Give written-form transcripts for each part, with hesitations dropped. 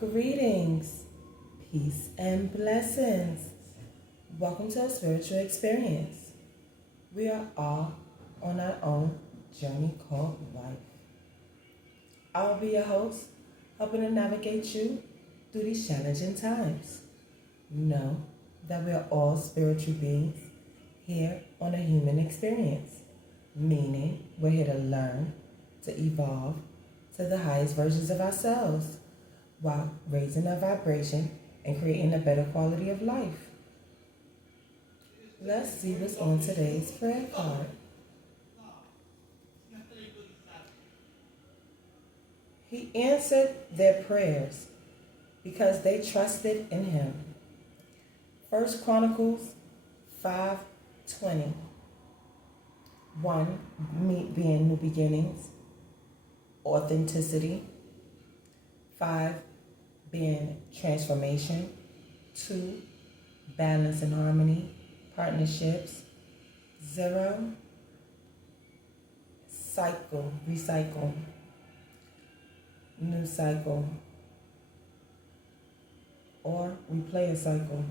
Greetings, peace, and blessings. Welcome to a spiritual experience. We are all on our own journey called life. I will be your host, helping to navigate you through these challenging times. Know that we are all spiritual beings here on a human experience, meaning we're here to learn, to evolve to the highest versions of ourselves while raising our vibration and creating a better quality of life. Let's see what's on today's prayer card. He answered their prayers because they trusted in him. 1 Chronicles 5:20. 1. Being new beginnings, authenticity. 5. Being transformation. 2. Balance and harmony, partnerships. 0. Recycle, new cycle, or replay a cycle.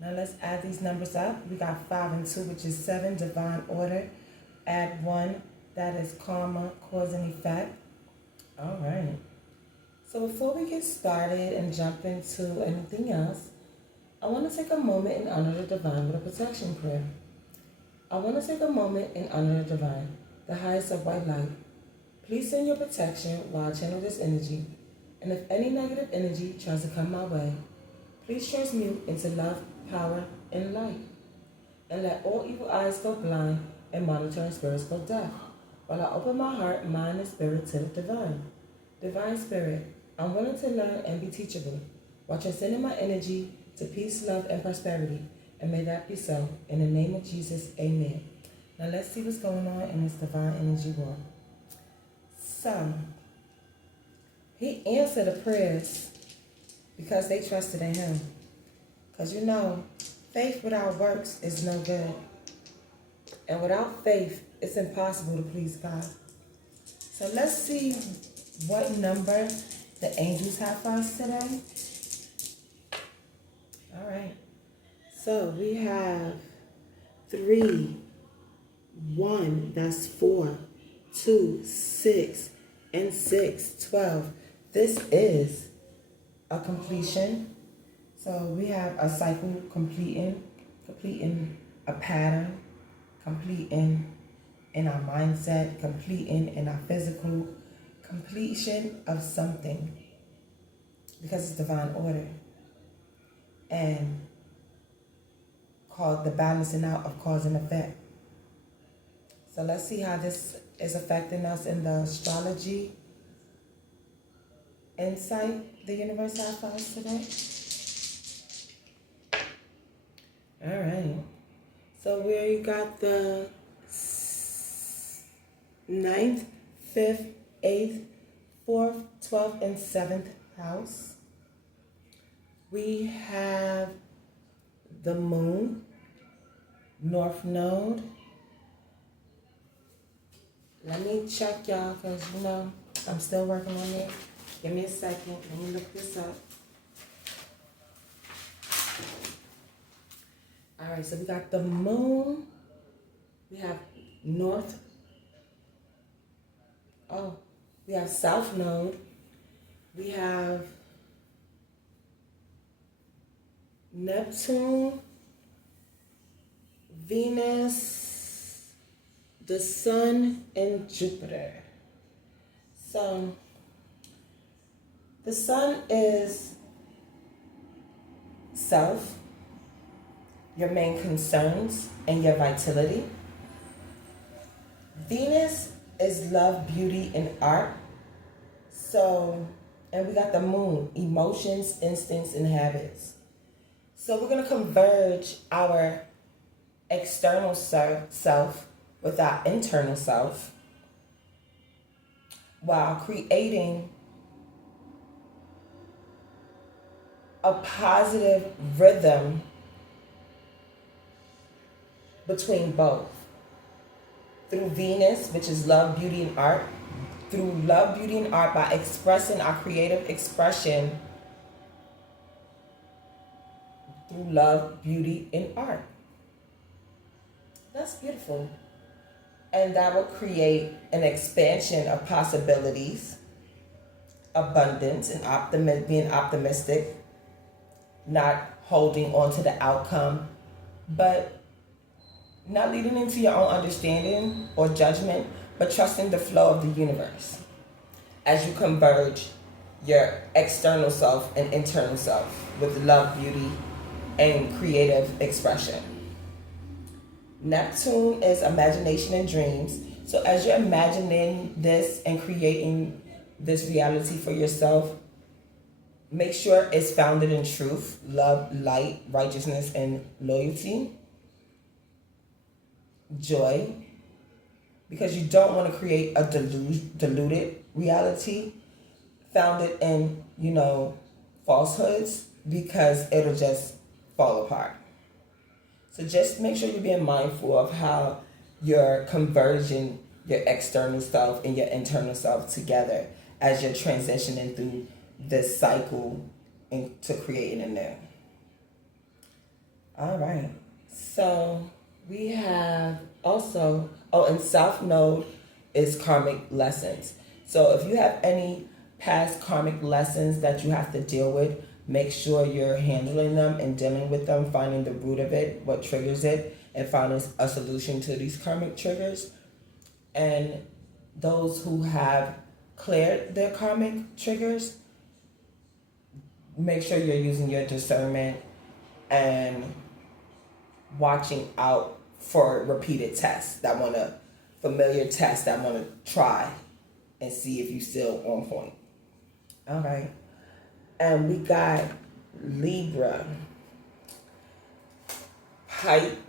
Now let's add these numbers up. We got 5 and 2, which is 7, divine order. Add 1, that is karma, cause and effect. All right. So before we get started and jump into anything else, I want to take a moment and honor the divine with a protection prayer. I want to take a moment and honor the divine, the highest of white light. Please send your protection while I channel this energy. And if any negative energy tries to come my way, please transmute into love, power, and light. And let all evil eyes go blind and monitoring spirits go deaf, while I open my heart, mind, and spirit to the divine. Divine Spirit, I'm willing to learn and be teachable, while transcending my energy to peace, love, and prosperity. And may that be so. In the name of Jesus, amen. Now let's see what's going on in this divine energy war. So, he answered the prayers because they trusted in him. Because you know, faith without works is no good. And without faith, it's impossible to please God. So let's see what number the angels have for us today. All right. So we have 3, 1, that's 4, 2, 6, and 6, 12. This is a completion. So we have a cycle completing a pattern, completing in our mindset, completing in our physical, completion of something, because it's divine order, and called the balancing out of cause and effect. So let's see how this is affecting us in the astrology insight the universe has for us today. All right. So where you got the 9th, 5th, 8th, 4th, 12th, and 7th house, we have the moon, north node. Let me check y'all, because you know I'm still working on it. Give me a second. Let me look this up. All right, so we got the moon. We have north. Oh, we have south node. We have Neptune, Venus, the sun, and Jupiter. So the sun is self, your main concerns, and your vitality. Venus is love, beauty, and art. So, and we got the moon, emotions, instincts, and habits. So we're going to converge our external self with our internal self while creating a positive rhythm between both. Through Venus, which is love, beauty, and art. Through love, beauty, and art, by expressing our creative expression through love, beauty, and art. That's beautiful. And that will create an expansion of possibilities, abundance, and being optimistic, not holding on to the outcome, but not leading into your own understanding or judgment, but trusting the flow of the universe as you converge your external self and internal self with love, beauty, and creative expression. Neptune is imagination and dreams. So as you're imagining this and creating this reality for yourself, make sure it's founded in truth, love, light, righteousness, and loyalty, joy, because you don't want to create a diluted reality founded in, falsehoods, because it'll just fall apart. So just make sure you're being mindful of how you're converging your external self and your internal self together as you're transitioning through this cycle into creating a new. All right. So we have also, and South Node is karmic lessons. So if you have any past karmic lessons that you have to deal with, make sure you're handling them and dealing with them, finding the root of it, what triggers it, and finding a solution to these karmic triggers. And those who have cleared their karmic triggers, make sure you're using your discernment and watching out for repeated tests familiar tests that want to try and see if you still on point. All right. And we got Libra,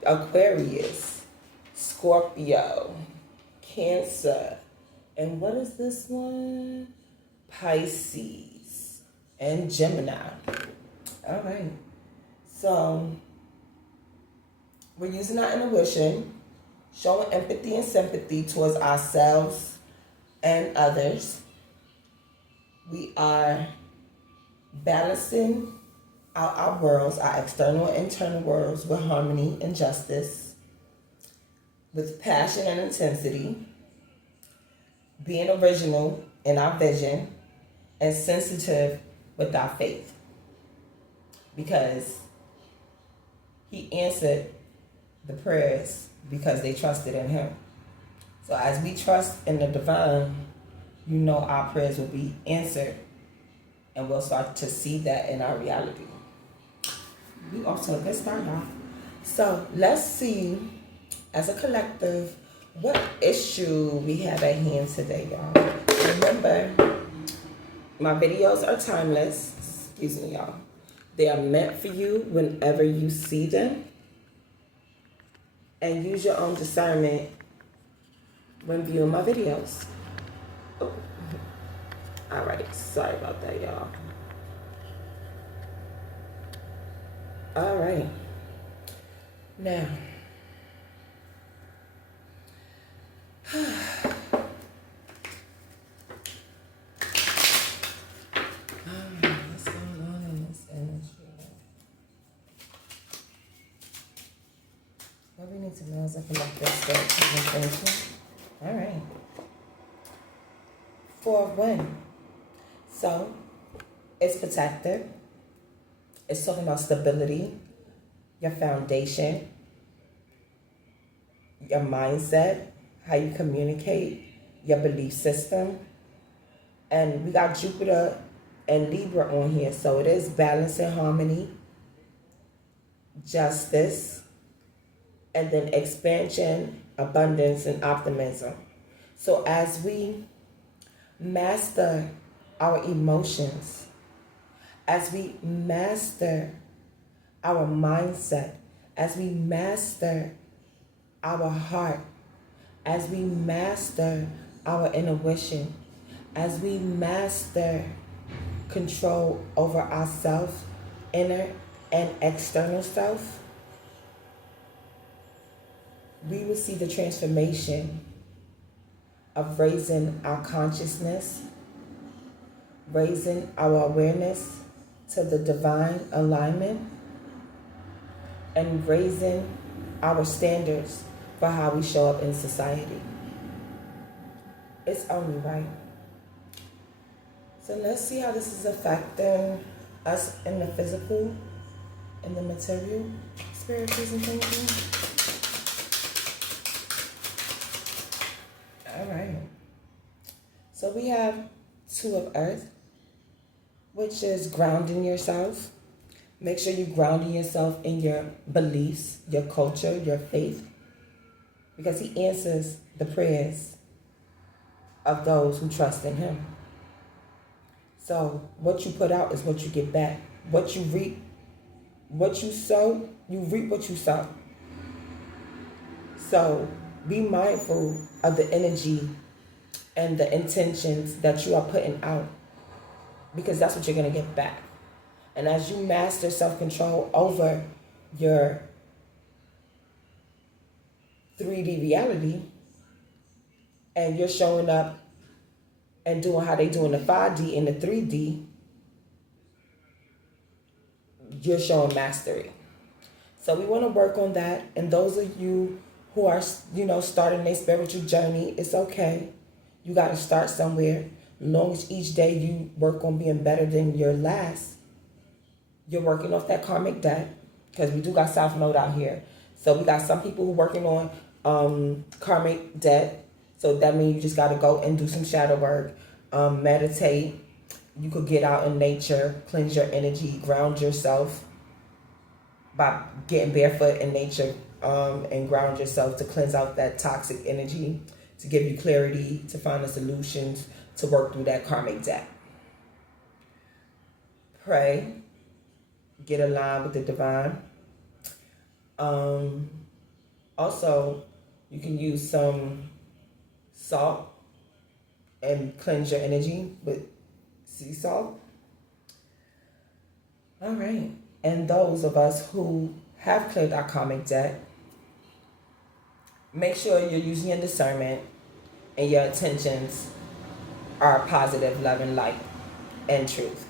Aquarius, Scorpio, Cancer, and what is this one? Pisces and Gemini. All right. So we're using our intuition, showing empathy and sympathy towards ourselves and others. We are balancing out our worlds, our external and internal worlds, with harmony and justice, with passion and intensity, being original in our vision, and sensitive with our faith. Because he answered the prayers because they trusted in him. So as we trust in the divine, our prayers will be answered, and we'll start to see that in our reality. We off to a good start, y'all. So let's see, as a collective, what issue we have at hand today, y'all. Remember, my videos are timeless. Excuse me, y'all. They are meant for you whenever you see them. And use your own discernment when viewing my videos. Oh. All right, sorry about that, y'all. All right. Now, what's going on in this energy? What we need to know is I can let this go. All right. 4 of Wands. So, it's protective. It's talking about stability, your foundation, your mindset, how you communicate, your belief system. And we got Jupiter and Libra on here. So it is balance and harmony, justice, and then expansion, abundance, and optimism. So as we master our emotions, as we master our mindset, as we master our heart, as we master our intuition, as we master control over ourself, inner and external self, we will see the transformation of raising our consciousness, raising our awareness to the divine alignment, and raising our standards for how we show up in society. It's only right. So let's see how this is affecting us in the physical, in the material, spirit presentation. All right. So we have 2 of Earth, which is grounding yourself. Make sure you're grounding yourself in your beliefs, your culture, your faith, because he answers the prayers of those who trust in him. So what you put out is what you get back. What you reap, what you sow, you reap what you sow. So be mindful of the energy and the intentions that you are putting out, because that's what you're going to get back. And as you master self-control over your 3D reality, and you're showing up and doing how they do in the 5D and the 3D, you're showing mastery. So we want to work on that. And those of you who are, starting their spiritual journey, it's okay. You got to start somewhere. As long as each day you work on being better than your last, you're working off that karmic debt, because we do got South Node out here. So we got some people who working on karmic debt. So that means you just got to go and do some shadow work, meditate. You could get out in nature, cleanse your energy, ground yourself by getting barefoot in nature, and ground yourself to cleanse out that toxic energy, to give you clarity, to find the solutions, to work through that karmic debt. Pray. Get aligned with the divine. Also, you can use some salt and cleanse your energy with sea salt. All right. And those of us who have cleared our karmic debt, make sure you're using your discernment and your intentions are positive, love, and light, and truth.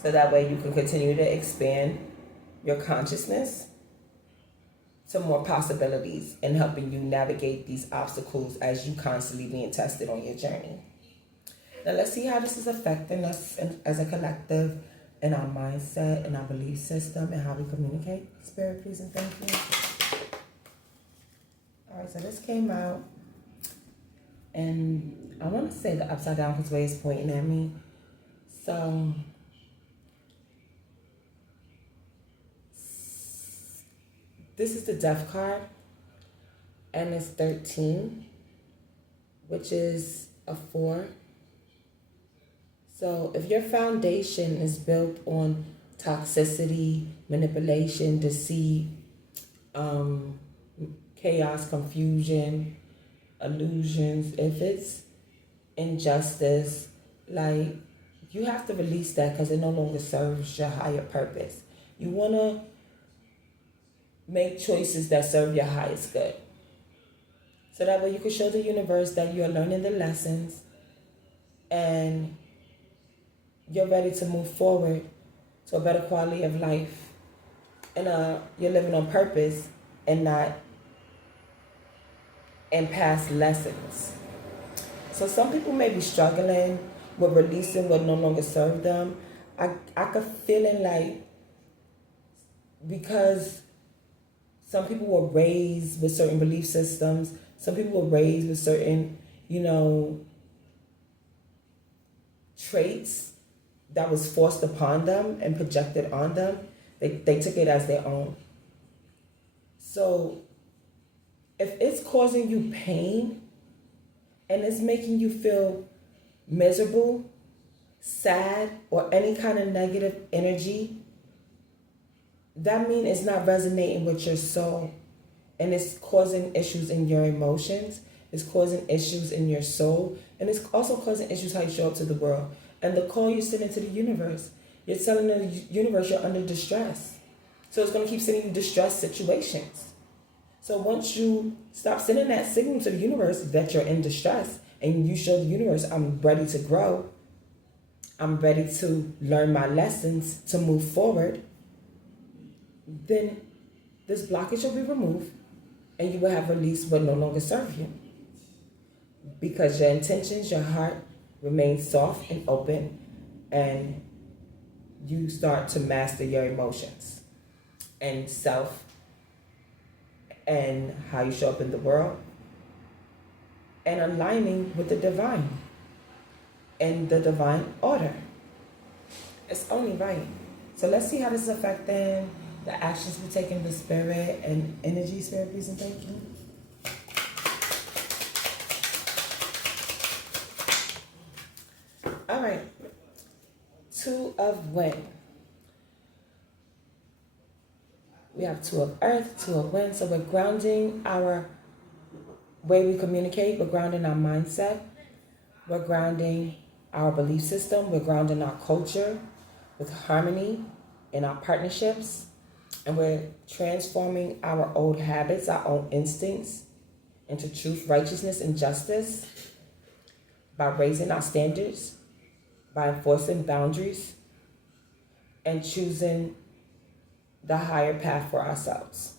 So that way you can continue to expand your consciousness to more possibilities and helping you navigate these obstacles as you constantly being tested on your journey. Now let's see how this is affecting us as a collective, in our mindset, in our belief system, and how we communicate. Spirit, please and thank you. All right, so this came out, and I want to say the upside down because way is pointing at me. So this is the death card, and it's 13, which is a 4. So if your foundation is built on toxicity, manipulation, deceit, chaos, confusion, illusions, if it's injustice, like, you have to release that because it no longer serves your higher purpose. You want to make choices that serve your highest good. So that way you can show the universe that you're learning the lessons and you're ready to move forward to a better quality of life. And you're living on purpose and not in past lessons. So some people may be struggling with releasing what no longer serves them. I could feeling like, because some people were raised with certain belief systems, some people were raised with certain, traits that was forced upon them and projected on them. They took it as their own. So if it's causing you pain and it's making you feel miserable, sad, or any kind of negative energy, that means it's not resonating with your soul, and it's causing issues in your emotions, it's causing issues in your soul, and it's also causing issues how you show up to the world. And the call you're sending to the universe, you're telling the universe you're under distress. So it's going to keep sending you distress situations. So once you stop sending that signal to the universe that you're in distress, and you show the universe, I'm ready to grow, I'm ready to learn my lessons to move forward, then this blockage will be removed and you will have released what no longer serve you. Because your intentions, your heart remains soft and open, and you start to master your emotions and self and how you show up in the world, and aligning with the divine and the divine order. It's only right. So let's see how this is affecting the actions we take in the spirit and energy. Spirit, please and thank you. All right. Two of wind. We have two of earth, two of wind. So we're grounding our way we communicate. We're grounding our mindset. We're grounding our belief system. We're grounding our culture with harmony in our partnerships. And we're transforming our old habits, our own instincts into truth, righteousness, and justice by raising our standards, by enforcing boundaries, and choosing the higher path for ourselves.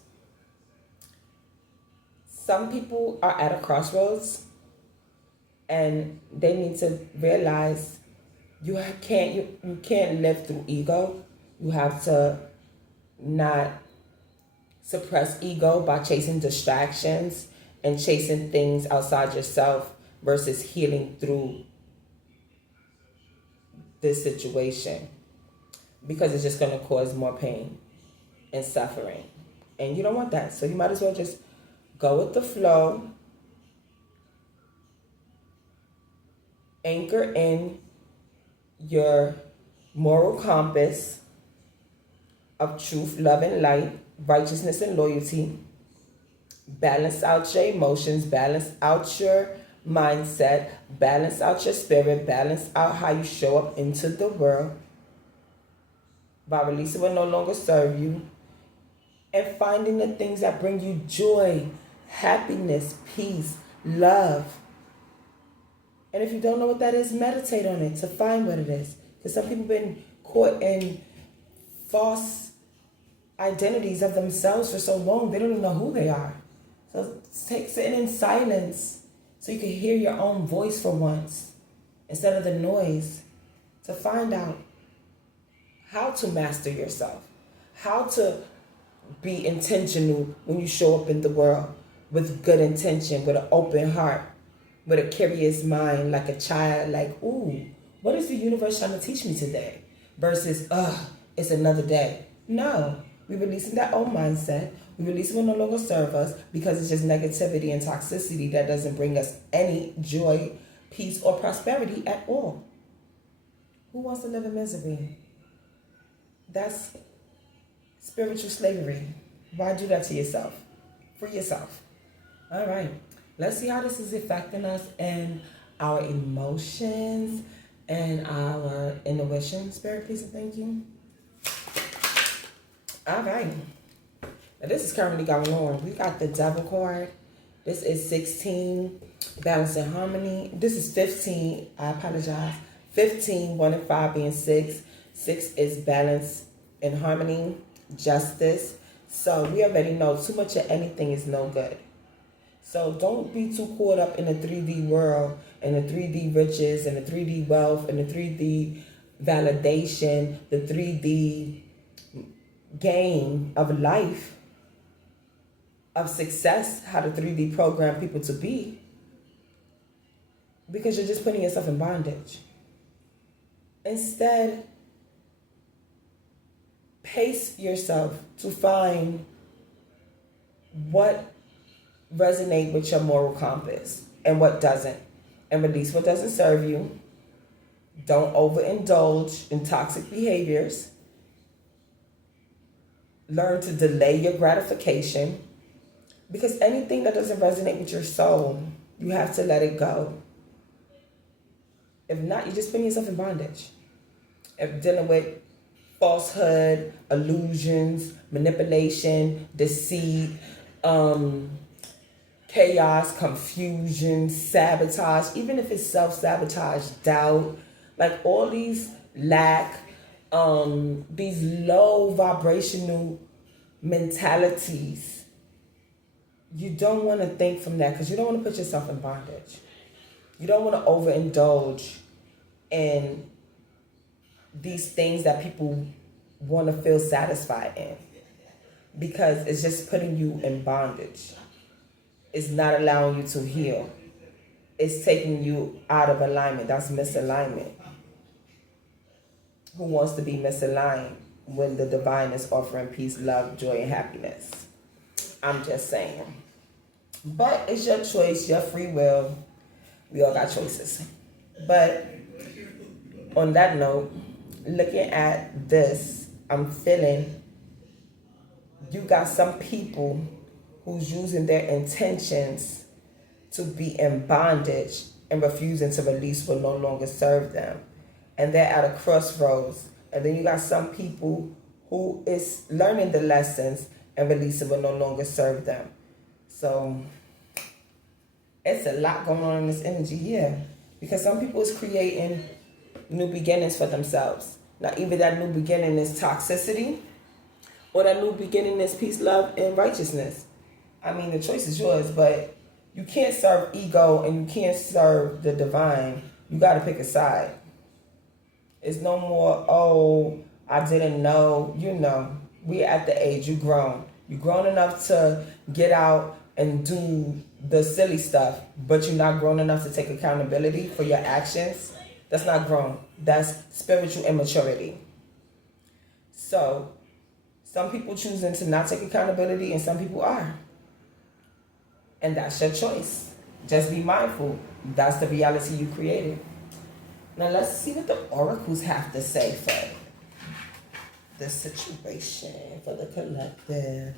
Some people are at a crossroads and they need to realize you can't live through ego. You have to not suppress ego by chasing distractions and chasing things outside yourself versus healing through this situation, because it's just going to cause more pain and suffering, and you don't want that. So you might as well just go with the flow, anchor in your moral compass of truth, love, and light, righteousness, and loyalty. Balance out your emotions, balance out your mindset, balance out your spirit, balance out how you show up into the world by releasing what no longer serve you and finding the things that bring you joy, happiness, peace, love. And if you don't know what that is, meditate on it to find what it is. Because some people have been caught in false identities of themselves for so long, they don't even know who they are. So sitting in silence so you can hear your own voice for once instead of the noise, to find out how to master yourself, how to be intentional when you show up in the world with good intention, with an open heart, with a curious mind, like a child, like, ooh, what is the universe trying to teach me today? Versus, it's another day. No, we're releasing that old mindset. We release what no longer serve us because it's just negativity and toxicity that doesn't bring us any joy, peace, or prosperity at all. Who wants to live in misery? That's spiritual slavery. Why do that to yourself? Free yourself. All right. Let's see how this is affecting us and our emotions and our intuition. Spirit, please and thank you. All right. Now, this is currently going on. We got the Devil card. This is 16, balance and harmony. This is 15. I apologize. 15, 1 and 5 being 6. 6 is balance and harmony, justice. So we already know too much of anything is no good. So don't be too caught up in the 3D world and the 3D riches and the 3D wealth and the 3D validation, the 3D game of life, of success, how to 3D program people to be, because you're just putting yourself in bondage. Instead, pace yourself to find what resonates with your moral compass and what doesn't, and release what doesn't serve you. Don't overindulge in toxic behaviors. Learn to delay your gratification, because anything that doesn't resonate with your soul, you have to let it go. If not, you're just putting yourself in bondage. If dealing with falsehood, illusions, manipulation, deceit, chaos, confusion, sabotage, even if it's self-sabotage, doubt, like all these lack, these low vibrational mentalities, you don't want to think from that because you don't want to put yourself in bondage. You don't want to overindulge in these things that people want to feel satisfied in because it's just putting you in bondage. It's not allowing you to heal. It's taking you out of alignment. That's misalignment. Who wants to be misaligned when the divine is offering peace, love, joy, and happiness? I'm just saying. But it's your choice, your free will. We all got choices. But on that note, looking at this, I'm feeling you got some people who's using their intentions to be in bondage and refusing to release what no longer serve them. And they're at a crossroads. And then you got some people who is learning the lessons and releasing what no longer serve them. So it's a lot going on in this energy here. Because some people is creating new beginnings for themselves. Now, either that new beginning is toxicity or that new beginning is peace, love, and righteousness. I mean, the choice is yours, but you can't serve ego and you can't serve the divine. You got to pick a side. It's no more, oh, I didn't know. You know, we're at the age, you grown. You grown enough to get out and do the silly stuff, but you're not grown enough to take accountability for your actions. That's not grown. That's spiritual immaturity. So, some people choosing to not take accountability and some people are. And that's your choice. Just be mindful. That's the reality you created. Now let's see what the oracles have to say for the situation, for the collective.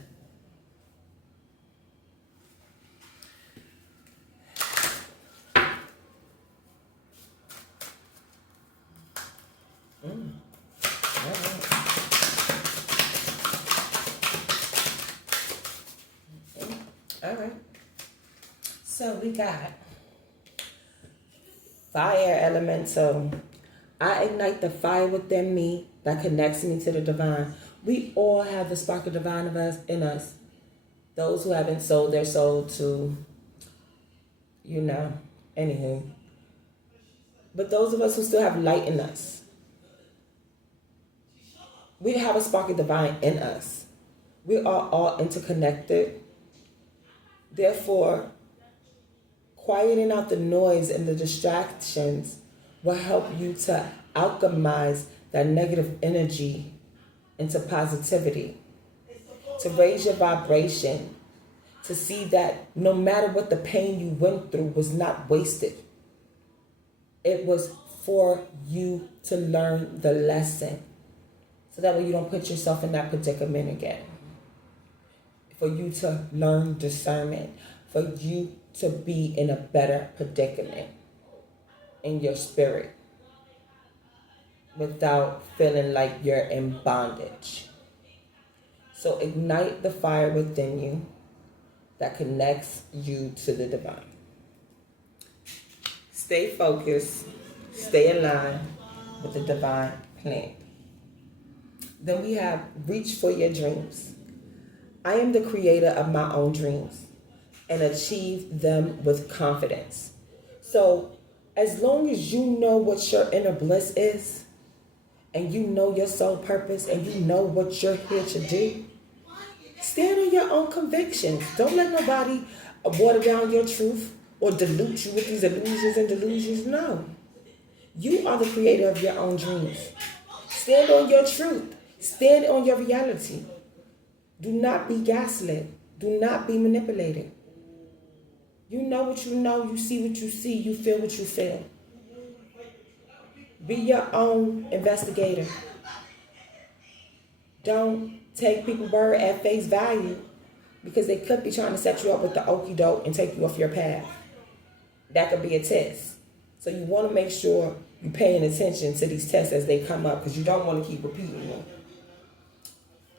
All right. So we got fire elemental. I ignite the fire within me that connects me to the divine. We all have the spark of divine of us in us. Those who haven't sold their soul to, anywho. But those of us who still have light in us, we have a spark of divine in us. We are all interconnected. Therefore, quieting out the noise and the distractions will help you to alchemize that negative energy into positivity, to raise your vibration, to see that no matter what the pain you went through was not wasted. It was for you to learn the lesson. So that way you don't put yourself in that predicament again. For you to learn discernment. For you to be in a better predicament in your spirit. Without feeling like you're in bondage. So ignite the fire within you that connects you to the divine. Stay focused. Stay aligned with the divine plan. Then we have reach for your dreams. I am the creator of my own dreams and achieve them with confidence. So as long as you know what your inner bliss is and you know your soul purpose and you know what you're here to do, stand on your own convictions. Don't let nobody water down your truth or dilute you with these illusions and delusions. No. You are the creator of your own dreams. Stand on your truth. Stand on your reality. Do not be gaslit. Do not be manipulated. You know what you know. You see what you see. You feel what you feel. Be your own investigator. Don't take people's word at face value because they could be trying to set you up with the okie doke and take you off your path. That could be a test. So you want to make sure you're paying attention to these tests as they come up because you don't want to keep repeating them.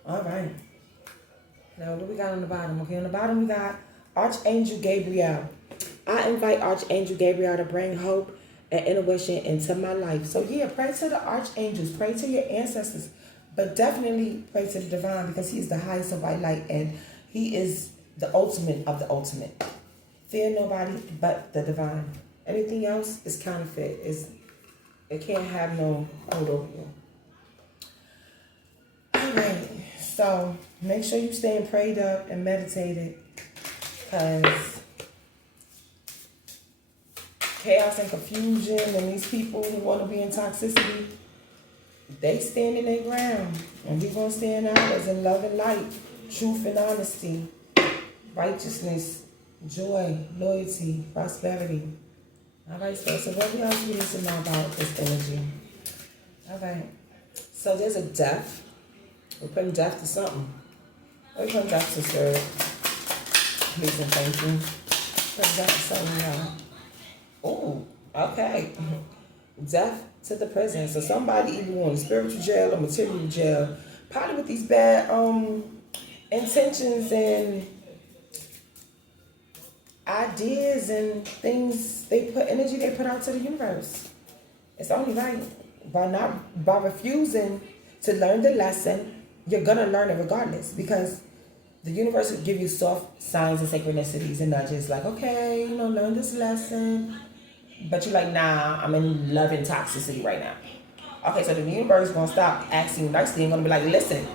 All right. Now, what we got on the bottom? Okay, on the bottom we got Archangel Gabriel. I invite Archangel Gabriel to bring hope and intuition into my life. So yeah, pray to the archangels. Pray to your ancestors. But definitely pray to the divine because he's the highest of white light and he is the ultimate of the ultimate. Fear nobody but the divine. Anything else is counterfeit. It can't have no hold over you. Alright, so make sure you staying prayed up and meditated because chaos and confusion and these people who want to be in toxicity, they stand in their ground. And we're going to stand ours in love and light, truth and honesty, righteousness, joy, loyalty, prosperity. All right, so what else we need to know about this energy? All right, so there's a death. We're putting death to something. We're putting death to spirit. Please and thank you. Putting death to something, y'all. Oh, okay. Death to the prison. So somebody either going to spiritual jail or material jail, probably with these bad intentions and ideas and things energy they put out to the universe. It's only right. By refusing to learn the lesson, you're gonna learn it regardless because the universe will give you soft signs and synchronicities and nudges like, okay, learn this lesson. But you're like, nah, I'm in love and toxicity right now. Okay, so the universe is going to stop asking you nicely and going to be like, listen,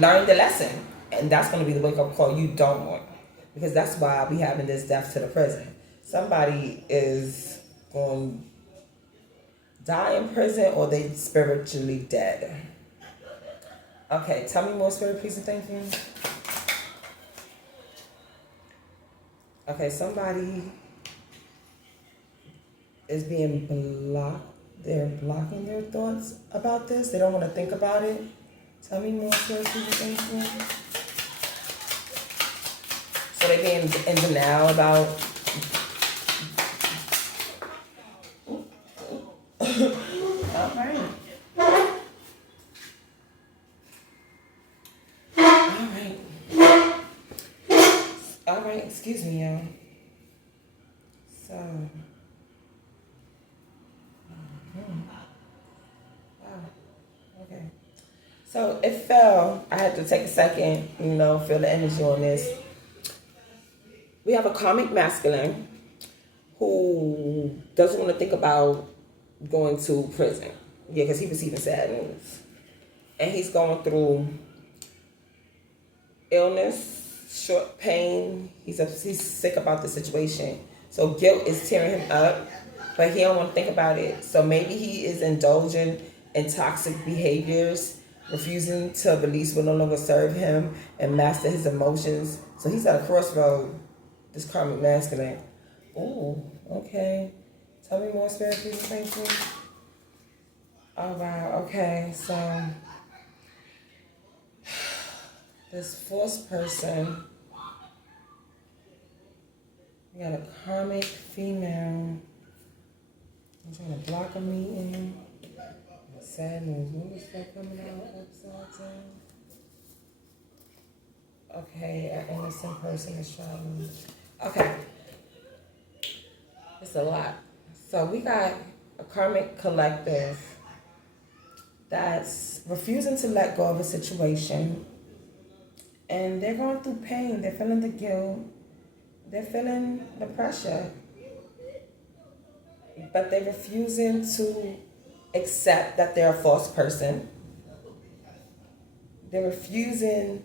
learn the lesson. And that's going to be the wake-up call you don't want. Because that's why we having this death to the prison. Somebody is going to die in prison or they spiritually dead. Okay, tell me more, Spirit, please and thank you. Okay, somebody is being blocked. They're blocking their thoughts about this. They don't want to think about it. Tell me more, Spirit, please and thank you. So they're being in denial about all right. All right, excuse me, y'all. So, wow, okay. So it fell. I had to take a second, feel the energy on this. We have a karmic masculine who doesn't want to think about going to prison. Yeah, because he receiving sad news. And he's going through illness, short pain. He's sick about the situation. So guilt is tearing him up, but he don't want to think about it. So maybe he is indulging in toxic behaviors, refusing to release what no longer serve him and master his emotions. So he's at a crossroad, this karmic masculine. Ooh, okay. Tell me more, Spirit, please, thank you. Oh, wow, okay, so this fourth person, we got a karmic female. I'm trying to block a meeting. Sad news. When is that coming out? Upside down. Okay, an innocent person is traveling. Okay. It's a lot. So we got a karmic collective that's refusing to let go of a situation. And they're going through pain. They're feeling the guilt. They're feeling the pressure. But they're refusing to accept that they're a false person. They're refusing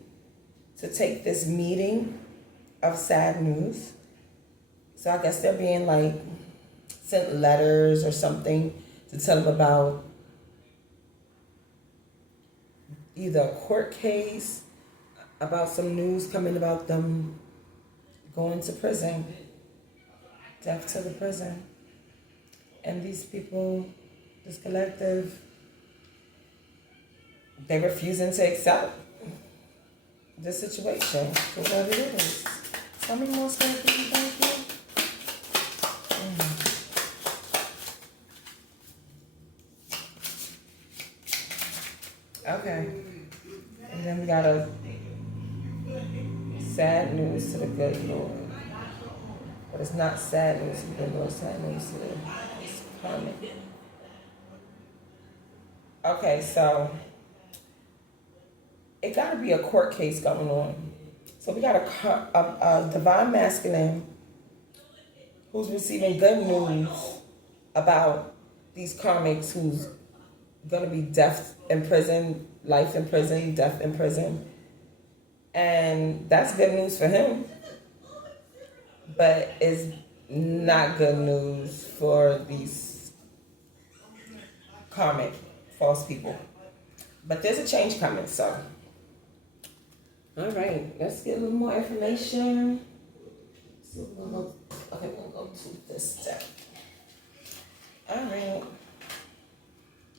to take this meeting of sad news. So I guess they're being sent letters or something to tell them about either a court case, about some news coming about them going to prison, death to the prison. And these people, this collective, they're refusing to accept the situation for what it is. Tell me more stuff, please, thank you. Okay. And then we got a sad news to the good Lord. But it's not sad news to the good Lord, sad news to the karmic. Okay, so it got to be a court case going on. So we got a divine masculine who's receiving good news about these karmics who's going to be death in prison, life in prison, death in prison. And that's good news for him. But it's not good news for these karmic false people. But there's a change coming, so. All right, let's get a little more information. So we'll go, okay, we'll go to this step. All right.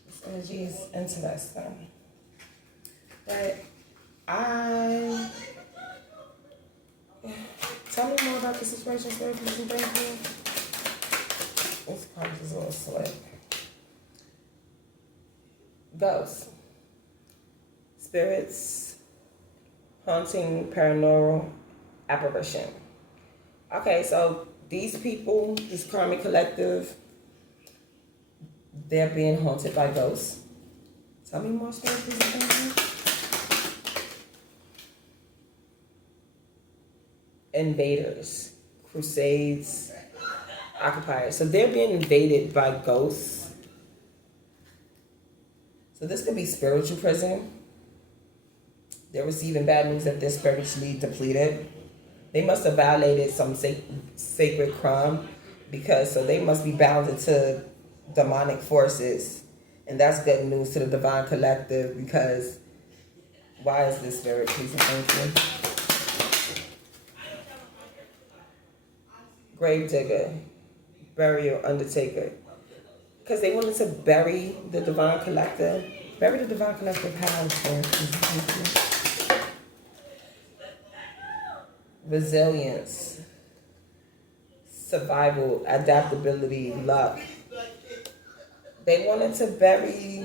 This energy is interesting. But tell me more about the situation, Spirit, please, and thank you. This card is a little slick. Ghosts. Spirits, haunting, paranormal, apparition. Okay, so these people, this karmic collective, they're being haunted by ghosts. Tell me more, Spirit, please, and thank you. Invaders, crusades, occupiers. So they're being invaded by ghosts. So this could be spiritual prison. They're receiving bad news that they're spiritually depleted. They must have violated some sacred crime because so they must be bound to demonic forces. And that's good news to the divine collective because why is this very pleasing? Thank you. Grave digger, burial, undertaker. Because they wanted to bury the divine collective. Bury the divine collective house. Resilience, survival, adaptability, luck. They wanted to bury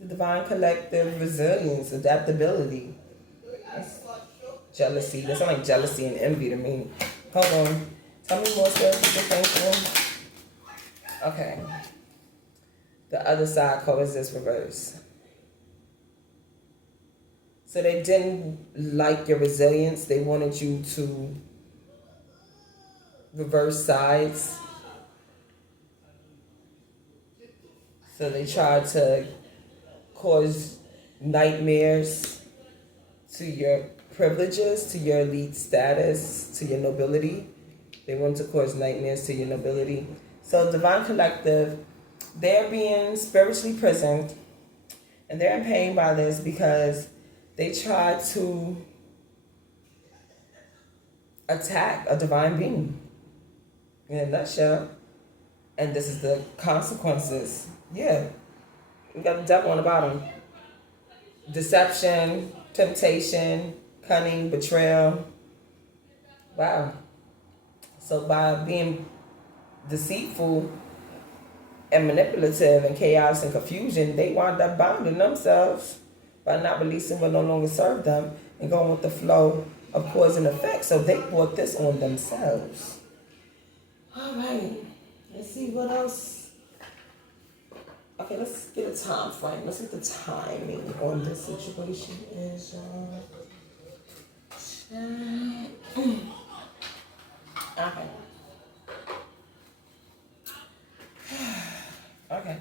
the divine collective, resilience, adaptability. That's jealousy. That sounds like jealousy and envy to me. Hold on. Tell me more stuff you can think. Okay. The other side coexist reverse. So they didn't like your resilience. They wanted you to reverse sides. So they tried to cause nightmares to your privileges, to your elite status, to your nobility. They wanted to cause nightmares to your nobility. So Divine Collective, they're being spiritually prisoned, and they're in pain by this because they tried to attack a divine being, in a nutshell. And this is the consequences. Yeah, we got the devil on the bottom. Deception, temptation, cunning, betrayal. Wow. So by being deceitful and manipulative and chaos and confusion, they wound up bounding themselves by not releasing what no longer served them and going with the flow of cause and effect. So they brought this on themselves. All right. Let's see what else. Okay, let's get a time frame. Let's get the timing on this situation is. Okay. Okay.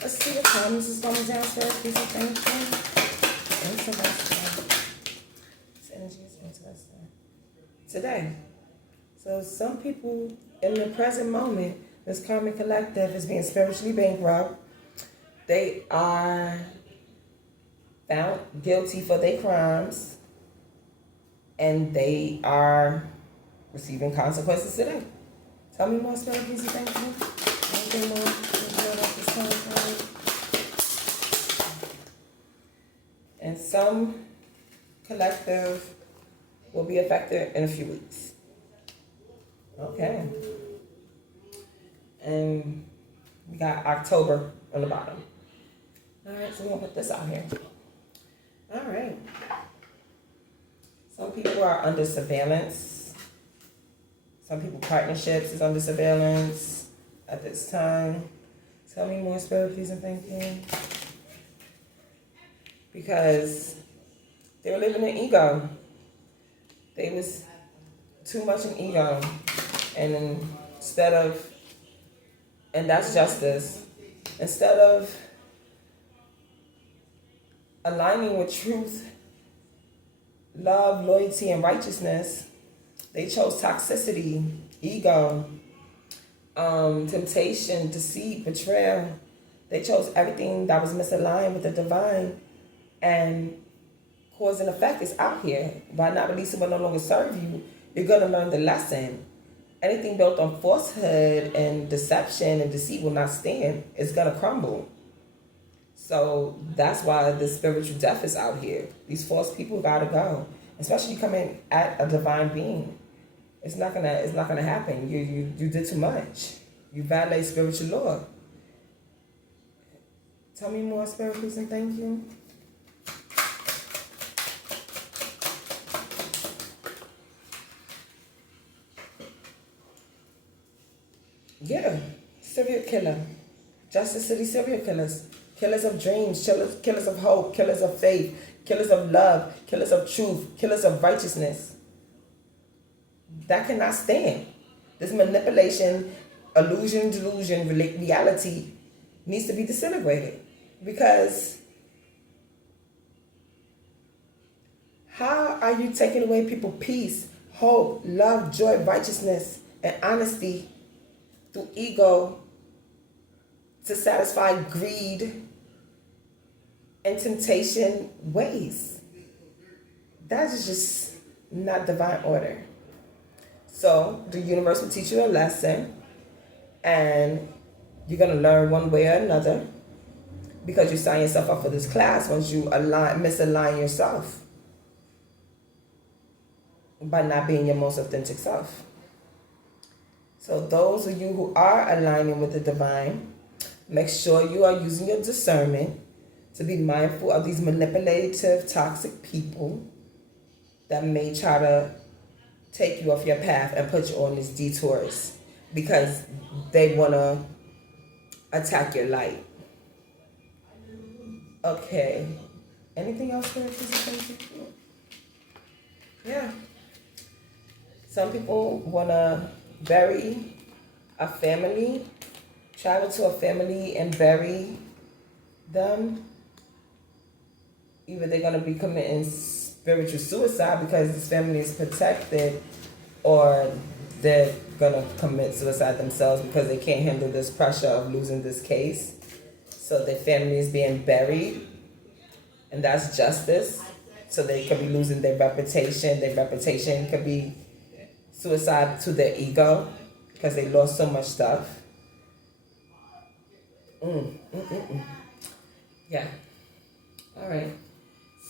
Let's see what time this is going downstairs. Please and thank you. Interesting. This energy is interesting. Today. So some people in the present moment, this karmic collective is being spiritually bankrupt. They are found guilty for their crimes. And they are receiving consequences today. Tell me more, Spirit, please and thank you. Anything more? And some collective will be affected in a few weeks. Okay. And we got October on the bottom. All right, so we're going to put this out here. All right. Some people are under surveillance. Some people partnerships is under surveillance at this time. Tell me more, Spirit, please and thank you. Because They were living in ego. They was too much in ego. And instead of, and that's justice, instead of aligning with truth, love, loyalty, and righteousness, they chose toxicity, ego, temptation, deceit, betrayal. They chose everything that was misaligned with the divine, and cause and effect is out here. By not releasing what no longer serve you, you're going to learn the lesson. Anything built on falsehood and deception and deceit will not stand. It's going to crumble. So that's why the spiritual death is out here. These false people got to go. Especially coming at a divine being. It's not gonna happen. You did too much. You violate spiritual law. Tell me more, Spirit, please, and thank you. Yeah, serial killer. Justice City serial killers. Killers of dreams, killers of hope, killers of faith, killers of love, killers of truth, killers of righteousness. That cannot stand. This manipulation, illusion, delusion, reality needs to be disintegrated. Because how are you taking away people's peace, hope, love, joy, righteousness, and honesty through ego to satisfy greed and temptation ways? That is just not divine order. So the universe will teach you a lesson, and you're going to learn one way or another, because you sign yourself up for this class once you misalign yourself by not being your most authentic self. So those of you who are aligning with the divine, make sure you are using your discernment to be mindful of these manipulative, toxic people that may try to take you off your path and put you on these detours because they want to attack your light. Okay. Anything else for you? Yeah. Some people want to bury a family, travel to a family and bury them. Either they're going to be committing spiritual suicide because this family is protected, or they're going to commit suicide themselves because they can't handle this pressure of losing this case. So their family is being buried, and that's justice. So they could be losing their reputation. Their reputation could be suicide to their ego because they lost so much stuff. Yeah. All right.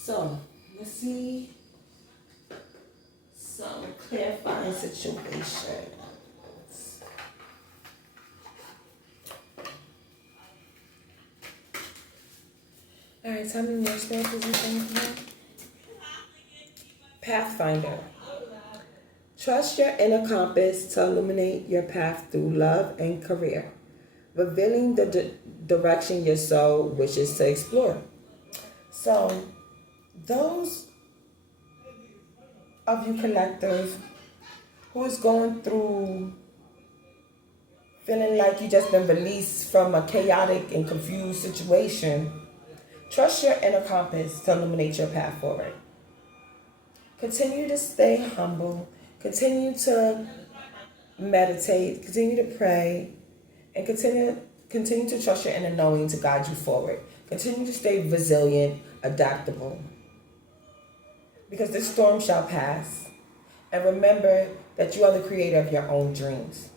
So let's see some clarifying situations. All right, tell me more spiritual things. Pathfinder. Trust your inner compass to illuminate your path through love and career, revealing the direction your soul wishes to explore. So, those of you collectors who is going through feeling like you just been released from a chaotic and confused situation, trust your inner compass to illuminate your path forward. Continue to stay humble. Continue to meditate. Continue to pray. And continue to trust your inner knowing to guide you forward. Continue to stay resilient, adaptable. Because this storm shall pass. And remember that you are the creator of your own dreams.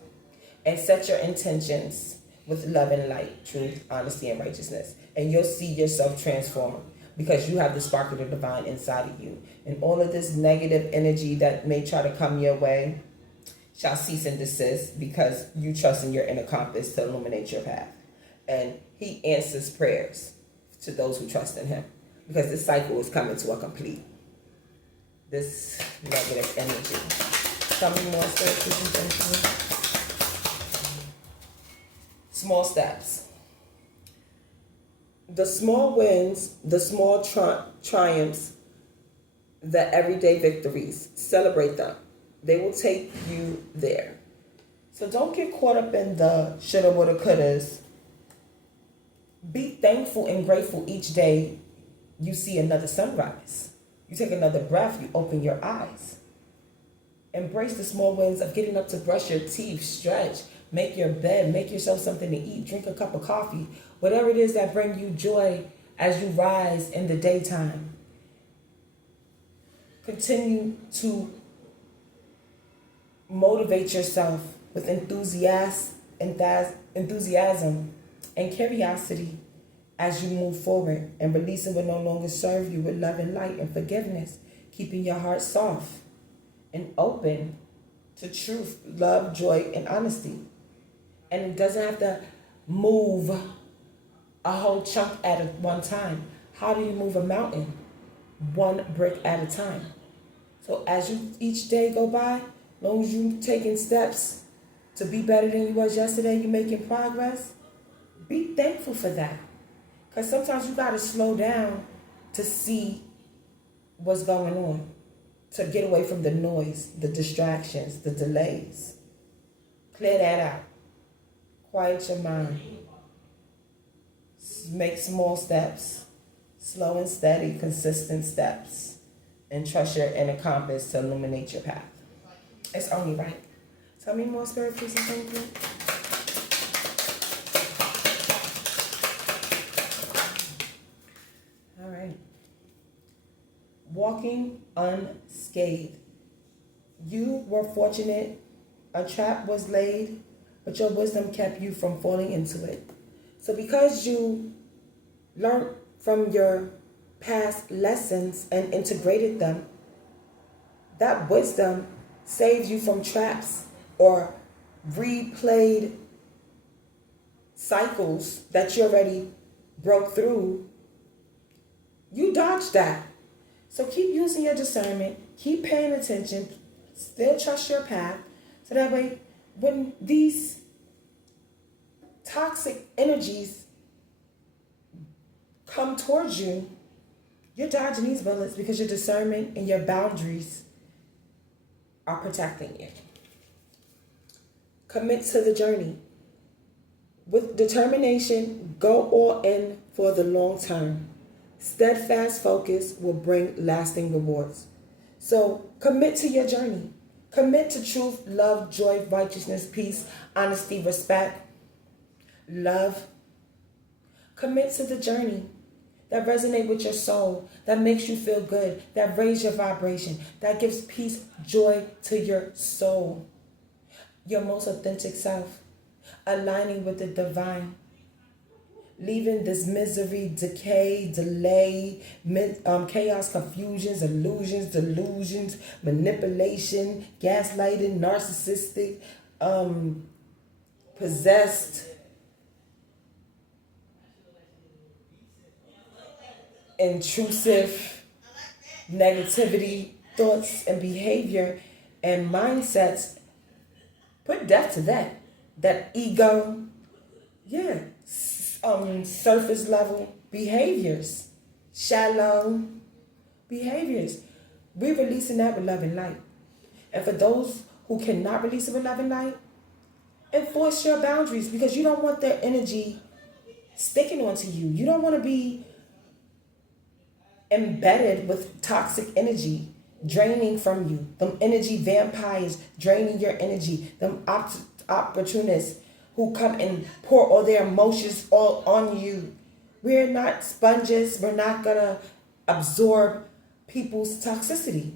And set your intentions with love and light, truth, honesty, and righteousness. And you'll see yourself transform because you have the spark of the divine inside of you. And all of this negative energy that may try to come your way shall cease and desist because you trust in your inner compass to illuminate your path. And he answers prayers to those who trust in him because this cycle is coming to a complete. This negative energy. Tell me more, sir. Small steps. The small wins, the small triumphs the everyday victories. Celebrate them. They will take you there. So don't get caught up in the shoulda, woulda, couldas. Be thankful and grateful each day you see another sunrise. You take another breath, you open your eyes. Embrace the small wins of getting up to brush your teeth, stretch, make your bed, make yourself something to eat, drink a cup of coffee, whatever it is that brings you joy as you rise in the daytime. Continue to motivate yourself with enthusiasm and curiosity as you move forward, and releasing what no longer serve you with love and light and forgiveness, keeping your heart soft and open to truth, love, joy, and honesty. And it doesn't have to move a whole chunk at one time. How do you move a mountain? One brick at a time. So as you each day go by, as long as you're taking steps to be better than you was yesterday, you're making progress, be thankful for that. Because sometimes you got to slow down to see what's going on, to get away from the noise, the distractions, the delays. Clear that out. Quiet your mind. Make small steps, slow and steady, consistent steps, and trust your inner compass to illuminate your path. It's only right. Tell me more, Spirit, please, and thank you. All right. Walking unscathed. You were fortunate. A trap was laid, but your wisdom kept you from falling into it. So because you learned from your past lessons and integrated them, that wisdom saved you from traps or replayed cycles that you already broke through. You dodged that. So keep using your discernment, keep paying attention, still trust your path, so that way when these toxic energies come towards you, you're dodging these bullets because your discernment and your boundaries are protecting you. Commit to the journey. With determination, go all in for the long term. Steadfast focus will bring lasting rewards. So commit to your journey. Commit to truth, love, joy, righteousness, peace, honesty, respect, love. Commit to the journey that resonates with your soul, that makes you feel good, that raises your vibration, that gives peace, joy to your soul. Your most authentic self, aligning with the divine. Leaving this misery, decay, delay, chaos, confusions, illusions, delusions, manipulation, gaslighting, narcissistic, possessed, intrusive, negativity, thoughts and behavior and mindsets. Put death to that. That ego, surface level behaviors, shallow behaviors. We're releasing that with love and light. And for those who cannot release it with love and light, enforce your boundaries, because you don't want their energy sticking onto you. You don't want to be embedded with toxic energy draining from you. Them energy vampires draining your energy. Them opportunists who come and pour all their emotions all on you. We're not sponges. We're not going to absorb people's toxicity.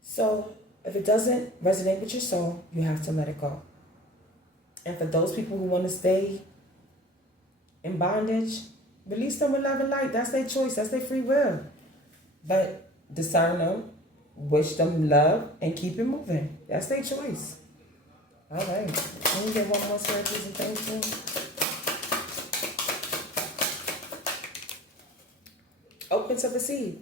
So if it doesn't resonate with your soul, you have to let it go. And for those people who want to stay in bondage, release them with love and light. That's their choice. That's their free will. But discern them, wish them love, and keep it moving. That's their choice. All right. Let me get one more spirit presentation. Open to receive.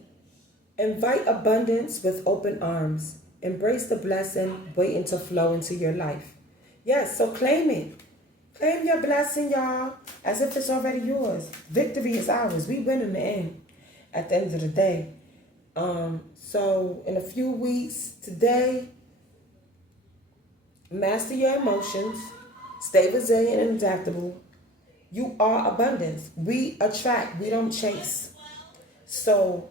Invite abundance with open arms. Embrace the blessing waiting to flow into your life. Yes, so claim it. Claim your blessing, y'all, as if it's already yours. Victory is ours. We win in the end. At the end of the day, So in a few weeks today, master your emotions, stay resilient and adaptable. You are abundance. We attract, we don't chase. So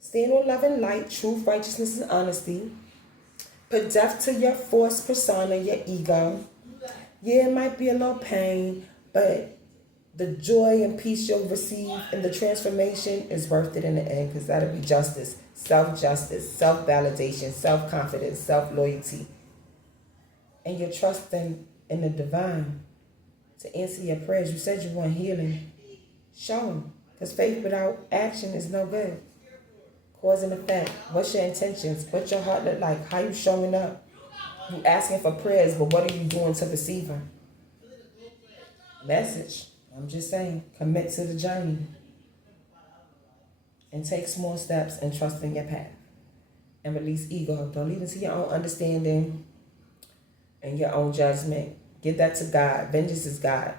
stand on love and light, truth, righteousness, and honesty. Put death to your false persona, your ego. Yeah, it might be a little pain, but the joy and peace you'll receive in the transformation is worth it in the end, because that'll be justice, self-justice, self-validation, self-confidence, self-loyalty. And you're trusting in the divine to answer your prayers. You said you want healing. Show them. Because faith without action is no good. Cause and effect. What's your intentions? What's your heart look like? How you showing up? You asking for prayers, but what are you doing to receive them? Message. I'm just saying, commit to the journey. And take small steps and trust in your path. And release ego. Don't leave into your own understanding and your own judgment. Give that to God. Vengeance is God.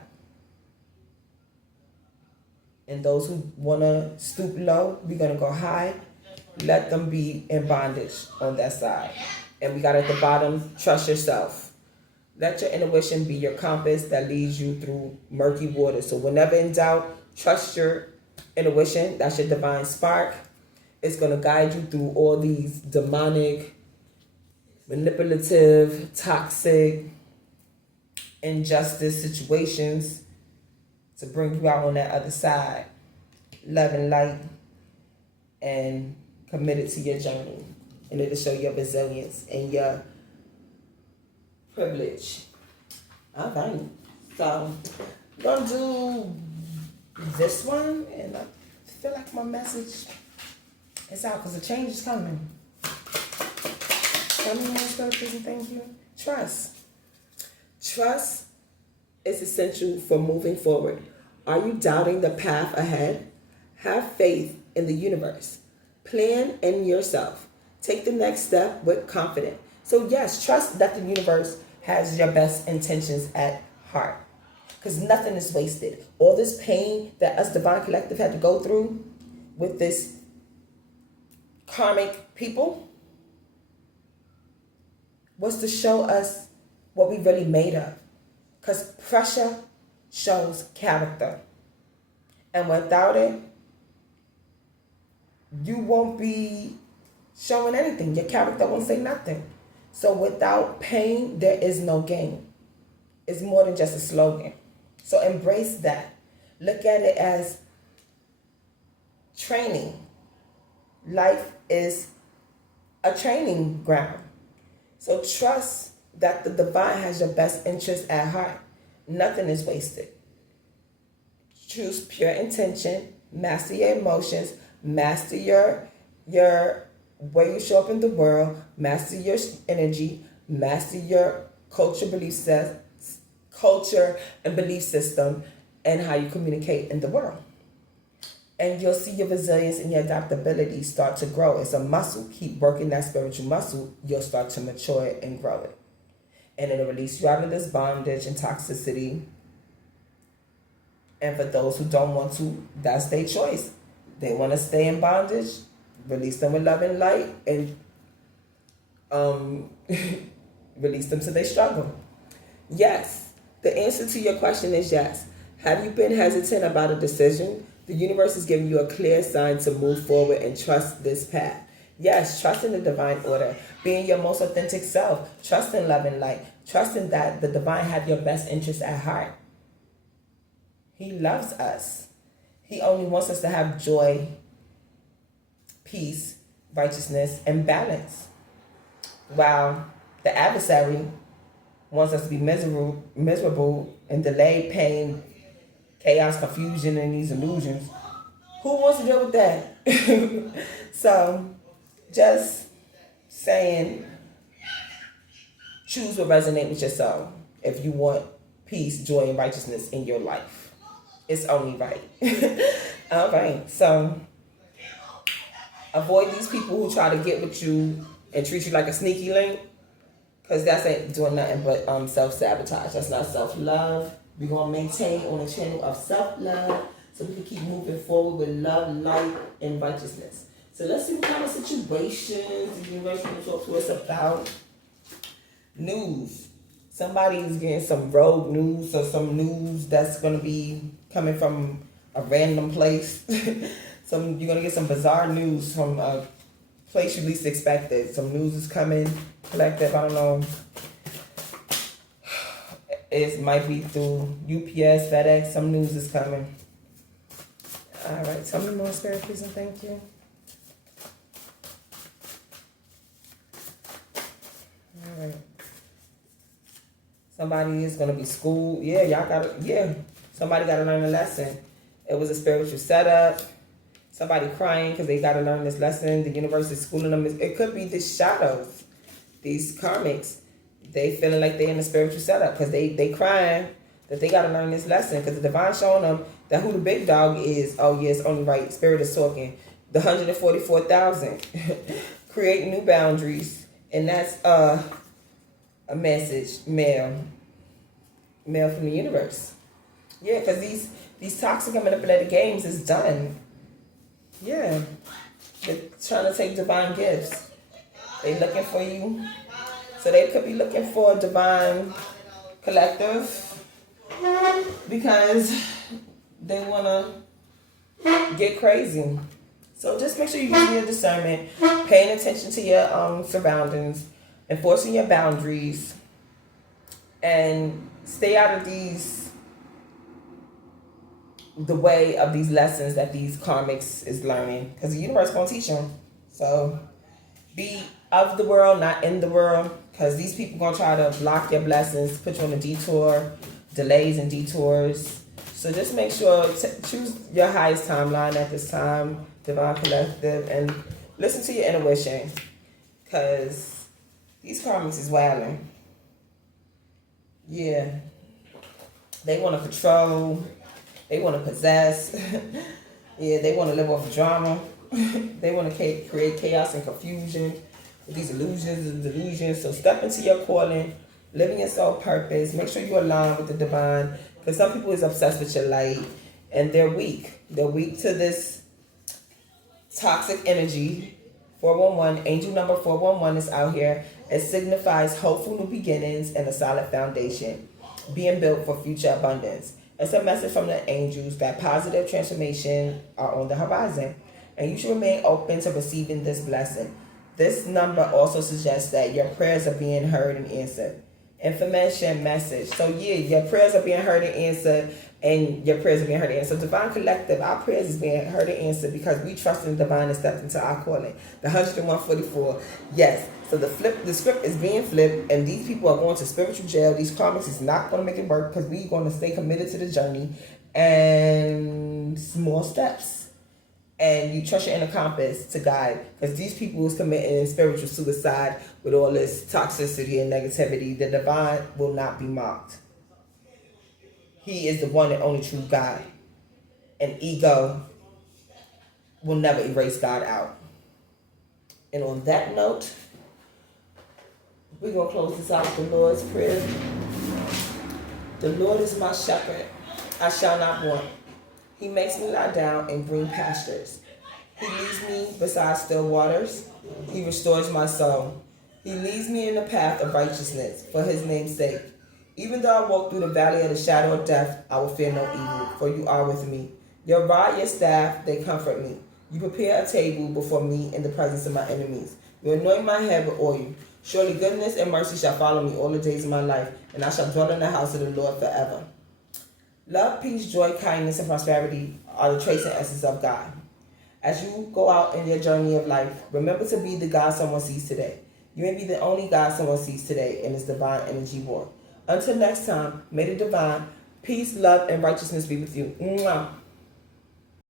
And those who want to stoop low, we're going to go high. Let them be in bondage on that side. And we got at the bottom, trust yourself. Let your intuition be your compass that leads you through murky water. So whenever in doubt, trust your intuition. That's your divine spark. It's going to guide you through all these demonic, manipulative, toxic, injustice situations to bring you out on that other side. Love and light, and committed to your journey. And it'll show your resilience and your privilege. All right. So, I'm going to do this one. And I feel like my message is out because the change is coming. Tell me more scriptures and thank you. Trust. Trust is essential for moving forward. Are you doubting the path ahead? Have faith in the universe. Plan in yourself. Take the next step with confidence. So yes, trust that the universe has your best intentions at heart. Because nothing is wasted. All this pain that us Divine Collective had to go through with this karmic people was to show us what we really made of. Because pressure shows character. And without it, you won't be showing anything. Your character won't say nothing. So without pain, there is no gain. It's more than just a slogan. So embrace that. Look at it as training. Life is a training ground. So trust that the divine has your best interest at heart. Nothing is wasted. Choose pure intention. Master your emotions. Master your way you show up in the world. Master your energy. Master your culture and belief system, and how you communicate in the world. And you'll see your resilience and your adaptability start to grow. It's a muscle. Keep working that spiritual muscle. You'll start to mature it and grow it. And it'll release you out of this bondage and toxicity. And for those who don't want to, that's their choice. They want to stay in bondage, release them with love and light, and release them to their struggle. Yes, the answer to your question is yes. Have you been hesitant about a decision? The universe is giving you a clear sign to move forward and trust this path. Yes, trust in the divine order. Being your most authentic self. Trust in love and light. Trusting that the divine have your best interest at heart. He loves us. He only wants us to have joy, peace, righteousness, and balance. While the adversary wants us to be miserable and delayed, pain, chaos, confusion, and these illusions. Who wants to deal with that? So, just saying, choose what resonates with your soul if you want peace, joy, and righteousness in your life. It's only right. All right. So, avoid these people who try to get with you and treat you like a sneaky link, because that's ain't doing nothing but self-sabotage. That's not self-love. We're going to maintain on a channel of self-love so we can keep moving forward with love, light, and righteousness. So let's see what kind of situations the universe can talk to us about. News. Somebody is getting some rogue news or some news that's going to be coming from a random place. You're going to get some bizarre news from a place you least expected. Some news is coming, collective, I don't know. It might be through UPS, FedEx, some news is coming. All right, tell me more, Spirit, please, and thank you. All right. Somebody is going to be schooled. Somebody got to learn a lesson. It was a spiritual setup. Somebody crying because they got to learn this lesson. The universe is schooling them. It could be the shadows, these karmics. They feeling like they in a spiritual setup because they crying that they got to learn this lesson because the divine showing them that who the big dog is. Oh, yes, only right. Spirit is talking. The 144,000. Create new boundaries. And that's a message, mail from the universe. Yeah, because these toxic and manipulated games is done. Yeah. They're trying to take divine gifts. They looking for you. So they could be looking for a divine collective because they want to get crazy. So just make sure you use your discernment, paying attention to your surroundings, enforcing your boundaries, and stay out of the way of these lessons that these karmics is learning, because the universe won't teach them. So be of the world, not in the world, because these people gonna try to block your blessings, put you on a detour, delays and detours. So just make sure choose your highest timeline at this time, divine collective, and listen to your intuition, because these karmics is wilding. Yeah, they want to control. They want to possess. Yeah, they want to live off drama. They want to create chaos and confusion with these illusions and delusions. So step into your calling, living your soul purpose. Make sure you align with the divine, because some people is obsessed with your light and they're weak. They're weak to this toxic energy. 411, angel number 411 is out here. It signifies hopeful new beginnings and a solid foundation being built for future abundance. It's a message from the angels that positive transformation are on the horizon, and you should remain open to receiving this blessing. This number also suggests that your prayers are being heard and answered. Information message. So yeah, your prayers are being heard and answered, and your prayers are being heard and answered. So divine collective, our prayers is being heard and answered because we trust in the divine and stepped into our calling. The 144. Yes. So the script is being flipped, and these people are going to spiritual jail. These karmics is not going to make it work because we're going to stay committed to the journey and small steps. And you trust your inner compass to guide, because these people is committing spiritual suicide with all this toxicity and negativity. The divine will not be mocked. He is the one and only true God. And ego will never erase God out. And on that note, we're going to close this out with the Lord's Prayer. The Lord is my shepherd. I shall not want. He makes me lie down in green pastures. He leads me beside still waters. He restores my soul. He leads me in the path of righteousness for his name's sake. Even though I walk through the valley of the shadow of death, I will fear no evil, for you are with me. Your rod, your staff, they comfort me. You prepare a table before me in the presence of my enemies. You anoint my head with oil. Surely goodness and mercy shall follow me all the days of my life, and I shall dwell in the house of the Lord forever. Love, peace, joy, kindness, and prosperity are the traits and essence of God. As you go out in your journey of life, remember to be the God someone sees today. You may be the only God someone sees today in this divine energy war. Until next time, may the divine peace, love, and righteousness be with you. Mwah.